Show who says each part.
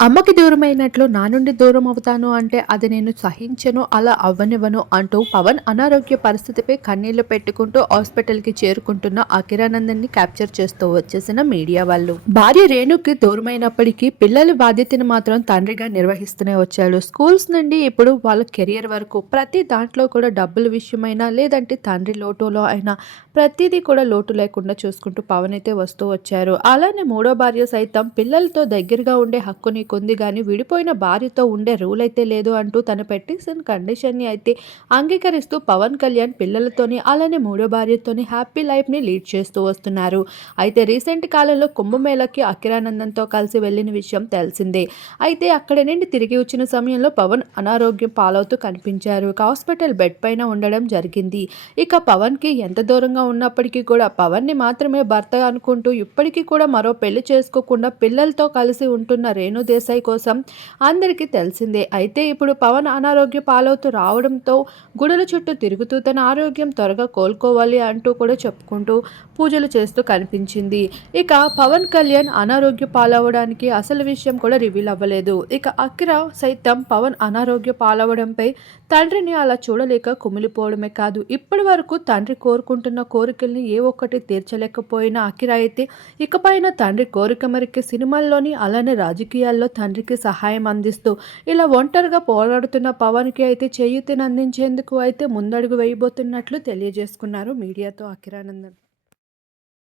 Speaker 1: అమ్మకి దూరమైనట్లు నా నుండి దూరం అవుతాను అంటే అది నేను సహించను అలా అవ్వనివ్వను అంటూ పవన్ అనారోగ్య పరిస్థితిపై కన్నీళ్ళు పెట్టుకుంటూ హాస్పిటల్కి చేరుకుంటున్న అఖిరానందన్ని క్యాప్చర్ చేస్తూ వచ్చేసిన మీడియా వాళ్ళు. భార్య రేణుకి దూరమైనప్పటికీ పిల్లల బాధ్యతను మాత్రం తండ్రిగా నిర్వహిస్తూనే వచ్చాడు. స్కూల్స్ నుండి ఇప్పుడు వాళ్ళ కెరియర్ వరకు ప్రతి దాంట్లో కూడా డబ్బుల విషయమైనా లేదంటే తండ్రి లోటులో అయినా ప్రతిదీ కూడా లోటు లేకుండా చూసుకుంటూ పవన్ అయితే వస్తూ వచ్చారు. అలానే మూడో భార్య సైతం పిల్లలతో దగ్గరగా ఉండే హక్కుని కొంది కానీ విడిపోయిన భార్యతో ఉండే రూల్ అయితే లేదు అంటూ తను పెట్టేసిన కండిషన్ని అయితే అంగీకరిస్తూ పవన్ కళ్యాణ్ పిల్లలతోని అలానే మూడో భార్యతోని హ్యాపీ లైఫ్ని లీడ్ చేస్తూ వస్తున్నారు. అయితే రీసెంట్ కాలంలో కుంభమేళకి అఖిరానందంతో కలిసి వెళ్ళిన విషయం తెలిసిందే. అయితే అక్కడి నుండి తిరిగి వచ్చిన సమయంలో పవన్ అనారోగ్యం పాలవుతూ కనిపించారు. హాస్పిటల్ బెడ్ పైన ఉండడం జరిగింది. ఇక పవన్కి ఎంత దూరంగా ఉన్నప్పటికీ కూడా పవన్ని మాత్రమే భర్త అనుకుంటూ ఇప్పటికీ కూడా మరో పెళ్ళి చేసుకోకుండా పిల్లలతో కలిసి ఉంటున్న రేణుదే దేశాయ్ కోసం అందరికీ తెలిసిందే. అయితే ఇప్పుడు పవన్ అనారోగ్య పాలవుతూ రావడంతో గుడుల చుట్టూ తిరుగుతూ తన ఆరోగ్యం త్వరగా కోలుకోవాలి అంటూ కూడా చెప్పుకుంటూ పూజలు చేస్తూ కనిపించింది. ఇక పవన్ కళ్యాణ్ అనారోగ్య పాలవడానికి అసలు విషయం కూడా రివీల్ అవ్వలేదు. ఇక అఖిర సైతం పవన్ అనారోగ్య పాలవడంపై తండ్రిని అలా చూడలేక కుమిలిపోవడమే కాదు ఇప్పటి వరకు తండ్రి కోరుకుంటున్న కోరికల్ని ఏ ఒక్కటి తీర్చలేకపోయిన అఖిర అయితే ఇకపైన తండ్రి కోరిక మరికి సినిమాల్లోని అలానే రాజకీయాల్లో తండ్రికి సహాయం అందిస్తూ ఇలా ఒంటరిగా పోరాడుతున్న పవన్కి అయితే చేయూతిని అందించేందుకు అయితే ముందడుగు వేయబోతున్నట్లు తెలియజేసుకున్నారు మీడియాతో అఖిరానందన్